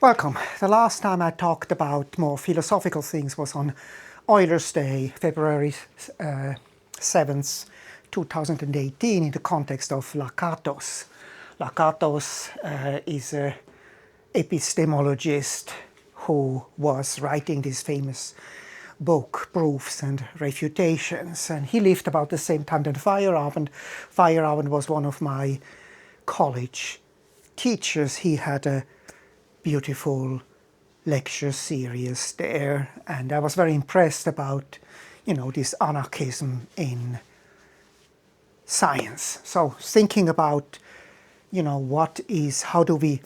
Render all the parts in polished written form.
Welcome. The last time I talked about more philosophical things was on Euler's Day, February 7th, 2018, in the context of Lakatos. Lakatos is an epistemologist who was writing this famous book, Proofs and Refutations, and he lived about the same time that Feyerabend. Feyerabend was one of my college teachers. He had a beautiful lecture series there, and I was very impressed about, this anarchism in science. So thinking about, how do we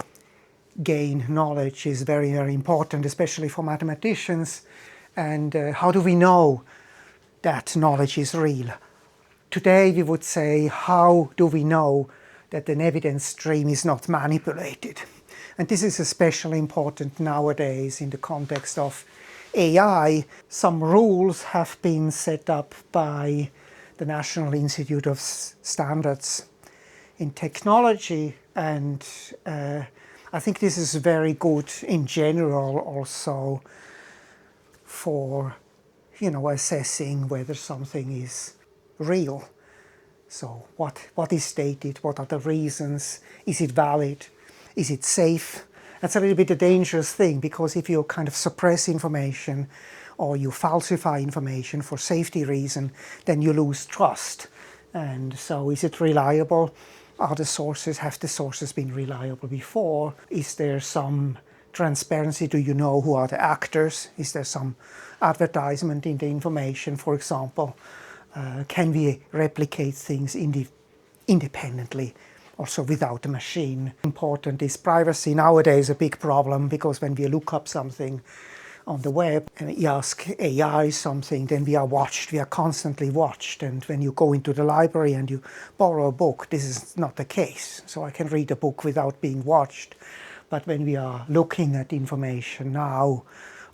gain knowledge is very, very important, especially for mathematicians. And how do we know that knowledge is real? Today we would say, how do we know that an evidence stream is not manipulated? And this is especially important nowadays in the context of AI. Some rules have been set up by the National Institute of Standards in Technology, and I think this is very good in general also for, assessing whether something is real. So what is stated? What are the reasons? Is it valid? Is it safe? That's a little bit a dangerous thing, because if you kind of suppress information or you falsify information for safety reason, then you lose trust. And so is it reliable? Have the sources been reliable before? Is there some transparency? Do you know who are the actors? Is there some advertisement in the information, for example? Can we replicate things independently, also without a machine? Important is privacy. Nowadays a big problem, because when we look up something on the web and you ask AI something, then we are watched. We are constantly watched. And when you go into the library and you borrow a book, this is not the case. So I can read a book without being watched. But when we are looking at information now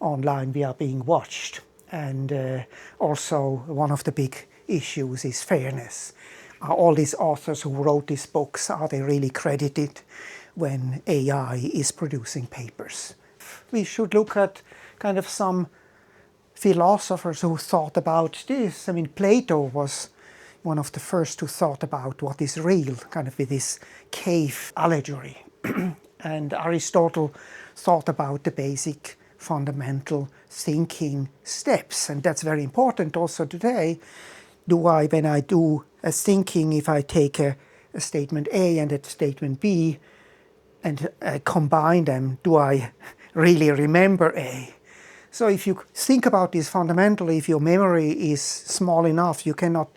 online, we are being watched. And also one of the big issues is fairness. Are all these authors who wrote these books, are they really credited when AI is producing papers? We should look at kind of some philosophers who thought about this. I mean, Plato was one of the first who thought about what is real, kind of with this cave allegory. And Aristotle thought about the basic fundamental thinking steps, and that's very important also today. When I do a thinking, if I take a statement A and a statement B and combine them, do I really remember A? So if you think about this fundamentally, if your memory is small enough, you cannot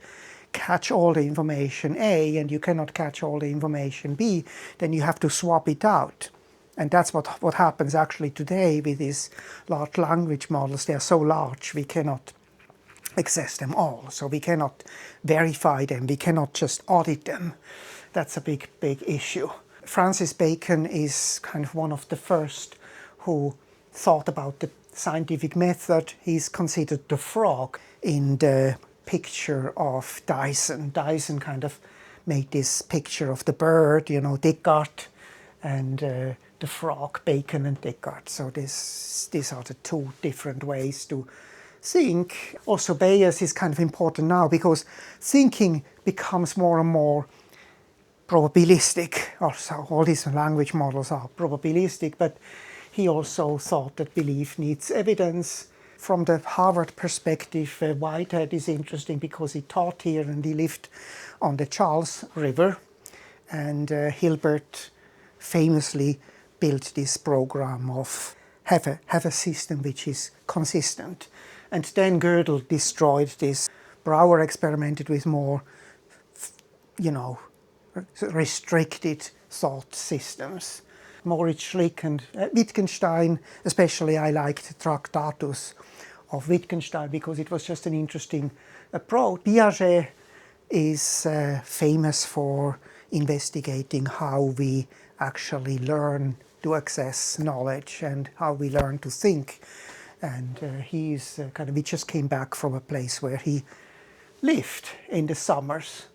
catch all the information A and you cannot catch all the information B, then you have to swap it out. And that's what happens actually today with these large language models. They are so large, we cannot access them all. So we cannot verify them. We cannot just audit them. That's a big, big issue. Francis Bacon is kind of one of the first who thought about the scientific method. He's considered the frog in the picture of Dyson. Dyson kind of made this picture of the bird, Descartes, and the frog, Bacon and Descartes. So these are the two different ways to think. Also, bias is kind of important now, because thinking becomes more and more probabilistic. Also, all these language models are probabilistic, but he also thought that belief needs evidence. From the Harvard perspective, Whitehead is interesting because he taught here and he lived on the Charles River. And Hilbert famously built this program of have a system which is consistent. And then Gödel destroyed this. Brouwer experimented with more, restricted thought systems. Moritz Schlick and Wittgenstein, especially I liked Tractatus of Wittgenstein because it was just an interesting approach. Piaget is famous for investigating how we actually learn to access knowledge and how we learn to think. And he just came back from a place where he lived in the summers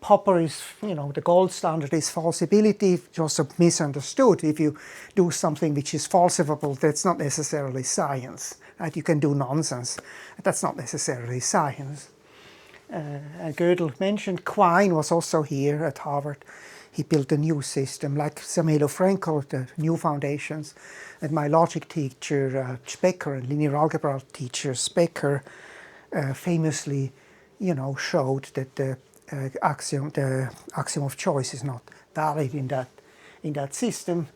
Popper is, the gold standard is falsibility. It's also misunderstood. If you do something which is falsifiable, that's not necessarily science. Right? You can do nonsense. That's not necessarily science. Gödel mentioned Quine was also here at Harvard. He built a new system, like Samuel Frankel, the new foundations. And my logic teacher, Specker, and linear algebra teacher, Specker, famously, showed that the axiom of choice is not valid in that system.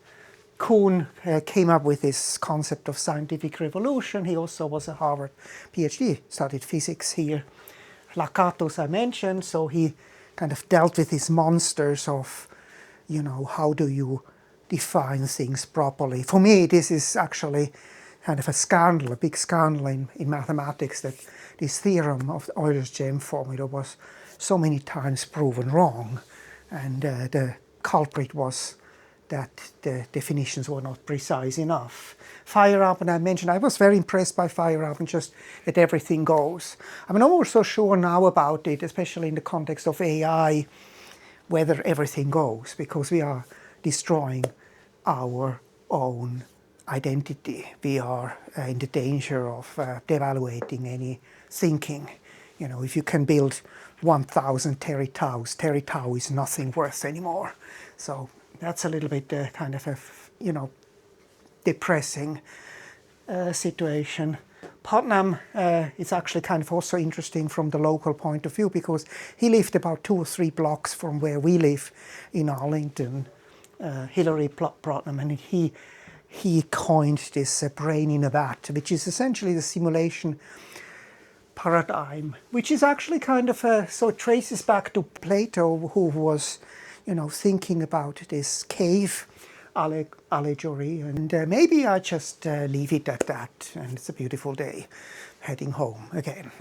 Kuhn came up with this concept of scientific revolution. He also was a Harvard PhD, studied physics here. Lakatos I mentioned, so he kind of dealt with these monsters of, how do you define things properly. For me, this is actually kind of a scandal, a big scandal in mathematics, that this theorem of Euler's gem formula was so many times proven wrong. And the culprit was that the definitions were not precise enough. Feyerabend, I mentioned, I was very impressed by Feyerabend, just that everything goes. I'm not so sure now about it, especially in the context of AI, whether everything goes, because we are destroying our own identity. We are in the danger of devaluating any thinking. If you can build 1,000 teritau is nothing worth anymore. So that's a little bit kind of a, depressing situation. Putnam is actually kind of also interesting from the local point of view, because he lived about 2 or 3 blocks from where we live in Arlington, Hilary Putnam, and he coined this brain in a vat, which is essentially the simulation paradigm, which is actually kind of so it traces back to Plato, who was, thinking about this cave allegory. And maybe I just leave it at that. And it's a beautiful day, heading home again.